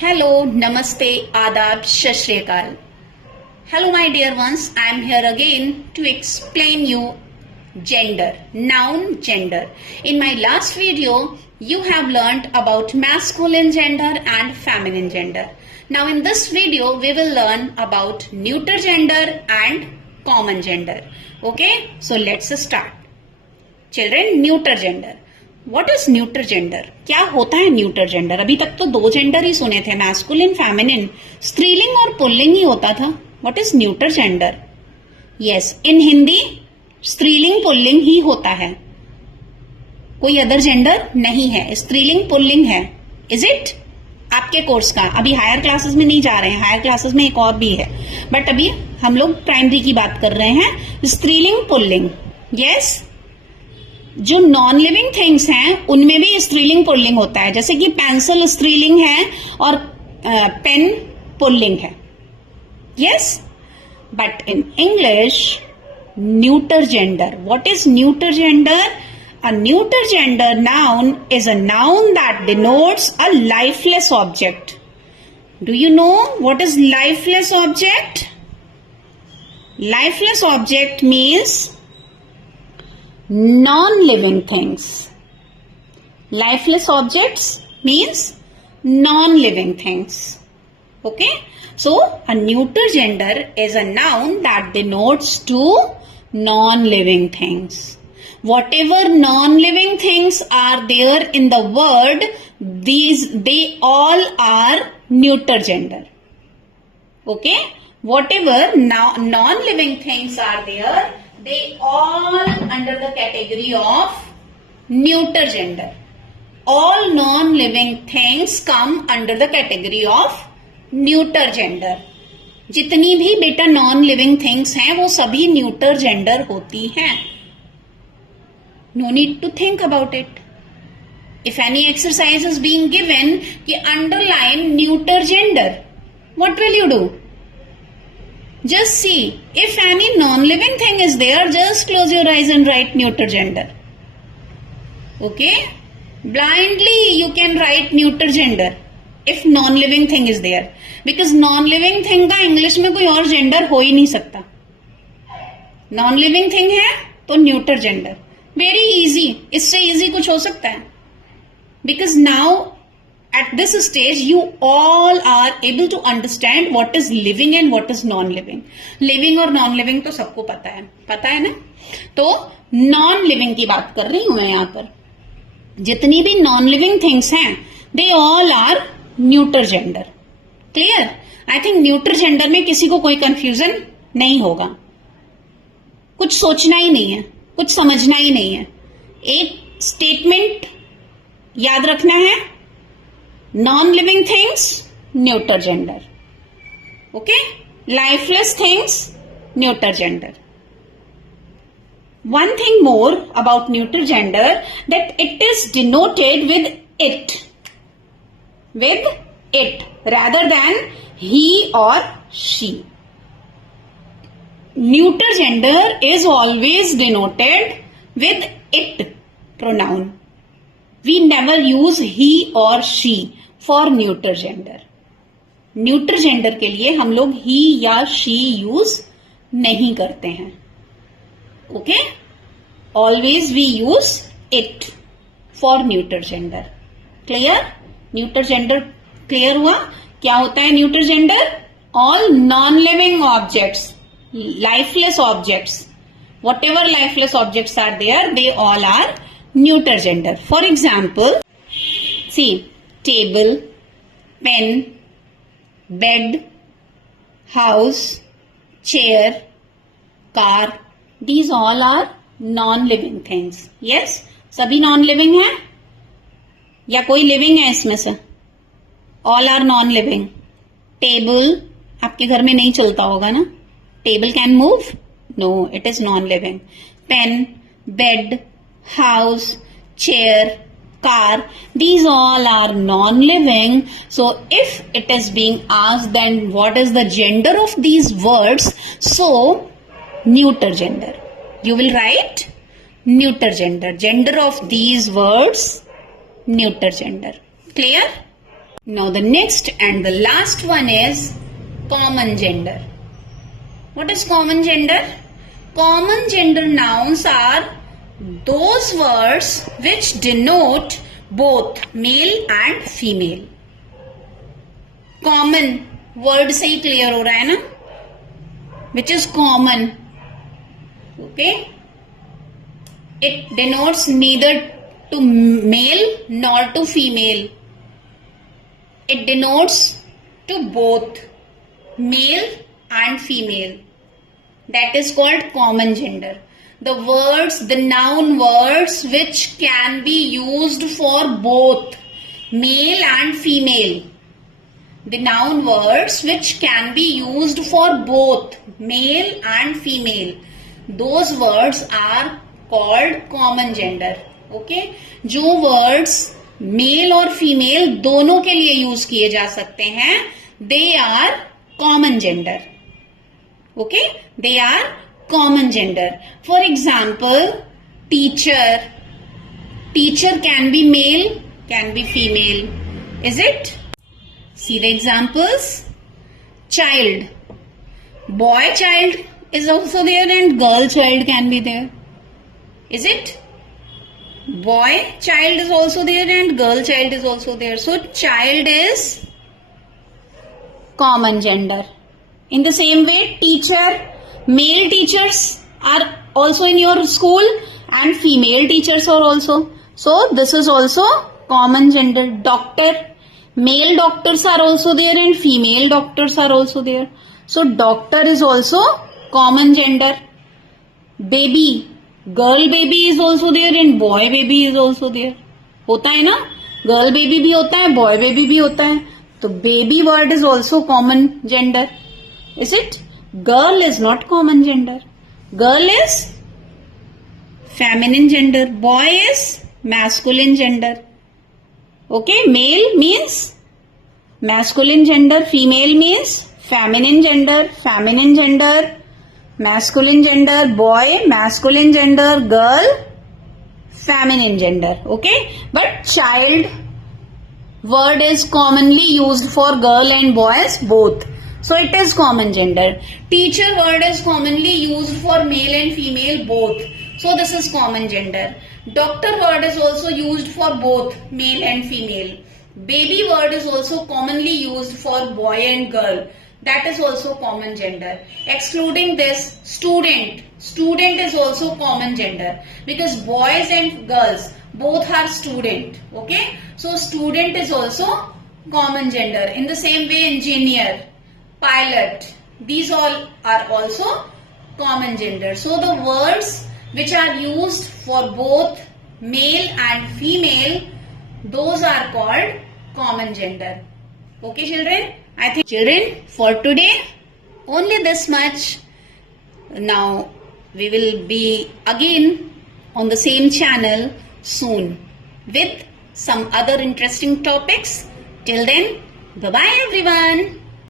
Hello, Namaste, Adab, Shashriyakal. Hello my dear ones, I am here again to explain you gender, noun gender. In my last video, you have learnt about masculine gender and feminine gender. Now in this video, we will learn about neuter gender and common gender. Okay, so let's start. Children, neuter gender. What is neuter gender? क्या होता है neuter gender? अभी तक तो दो gender ही सुने थे, masculine feminine, स्त्रीलिंग और पुल्लिंग ही होता था. What is neuter gender? Yes, in Hindi स्त्रीलिंग पुल्लिंग ही होता है, कोई अदर जेंडर नहीं है. स्त्रीलिंग पुल्लिंग है. Is it? आपके कोर्स का अभी हायर क्लासेस में नहीं जा रहे हैं, हायर क्लासेस में एक और भी है, बट अभी हम लोग प्राइमरी की बात कर रहे हैं. स्त्रीलिंग पुल्लिंग. यस, जो नॉन लिविंग थिंग्स हैं उनमें भी स्त्रीलिंग पुल्लिंग होता है, जैसे कि पेंसिल स्त्रीलिंग है और पेन पुल्लिंग है. Yes, but in English neuter gender. What is neuter gender? A neuter gender noun is a noun that denotes a lifeless object. Do you know what is lifeless object? Lifeless object means non-living things. Lifeless objects means non-living things. Okay? So, a neuter gender is a noun that denotes to non-living things. Whatever non-living things are there in the world, they all are neuter gender. Okay? Whatever non-living things are there, they all under the category of neuter gender. All non-living things come under the category of neuter gender. जितनी भी बेटा non-living things हैं वो सभी neuter gender होती हैं. No need to think about it. If any exercise is being given कि underline neuter gender, what will you do? Just see, if any non-living thing is there, just close your eyes and write neuter gender. Okay? Blindly you can write neuter gender if non-living thing is there. Because non-living thing का English में कोई और gender हो ही नहीं सकता. Non-living thing है तो neuter gender. Very easy, इससे इजी कुछ हो सकता है? Because now at this stage you all are able to understand what is living and what is non living. Living और नॉन लिविंग तो सबको पता है ना. तो नॉन लिविंग की बात कर रही हूं मैं यहां पर. जितनी भी नॉन लिविंग थिंग्स हैं they all are neuter gender. Clear? I think neuter gender में किसी को कोई कंफ्यूजन नहीं होगा, कुछ सोचना ही नहीं है, कुछ समझना ही नहीं है. एक स्टेटमेंट याद रखना है, non living things neuter gender. Okay? Lifeless things neuter gender. One thing more about neuter gender, that it is denoted with it rather than he or she. Neuter gender is always denoted with it pronoun. We never use he or she for neuter gender. Neuter gender के लिए हम लोग he या she use नहीं करते हैं. Okay? Always we use it for neuter gender. Clear? Neuter gender clear हुआ? क्या होता है neuter gender? All non-living objects, lifeless objects, whatever lifeless objects are there, they all are neuter gender. For example, see, table, pen, bed, house, chair, car, these all are non-living things. Yes, सभी non-living है या कोई living है इसमें से? All are non-living. Table आपके घर में नहीं चलता होगा ना. Table can move? No, it is non-living. Pen, bed, house, chair, car, these all are non-living. So if it is being asked then what is the gender of these words? So neuter gender. You will write neuter gender. Gender of these words neuter gender. Clear? Now the next and the last one is common gender. What is common gender? Common gender nouns are those words which denote both male and female. Common word से ही clear हो रहा है ना, which is common. Okay, it denotes neither to male nor to female. It denotes to both male and female. That is called common gender. The words, the noun words which can be used for both male and female. The noun words which can be used for both male and female. Those words are called common gender. Okay? जो words male और female दोनों के लिए use किए जा सकते हैं, they are common gender. Okay, they are common gender. For example teacher. Teacher can be male, can be female. Is it? See the examples. Child, boy child is also there and girl child can be there. Is it? Boy child is also there and girl child is also there. So child is common gender. In the same way, teacher, male teachers are also in your school and female teachers are also. So this is also common gender. Doctor, male doctors are also there and female doctors are also there. So doctor is also common gender. Baby, girl baby is also there and boy baby is also there. होता है ना, girl baby भी होता है, boy baby भी होता है. तो baby word is also common gender. Is it? Girl is not common gender. Girl is feminine gender, boy is masculine gender. Okay, male means masculine gender, female means feminine gender, feminine gender, masculine gender, boy masculine gender, girl feminine gender. Okay, but child word is commonly used for girl and boys both, so it is common gender. Teacher word is commonly used for male and female both, so this is common gender. Doctor word is also used for both male and female. Baby word is also commonly used for boy and girl. That is also common gender. Excluding this, student. Student is also common gender because boys and girls both are student. Okay, so student is also common gender. In the same way, engineer, pilot, these all are also common gender. So the words which are used for both male and female, those are called common gender. Okay, children? I think, children, for today, only this much. Now, we will be again on the same channel soon with some other interesting topics. Till then, bye-bye everyone.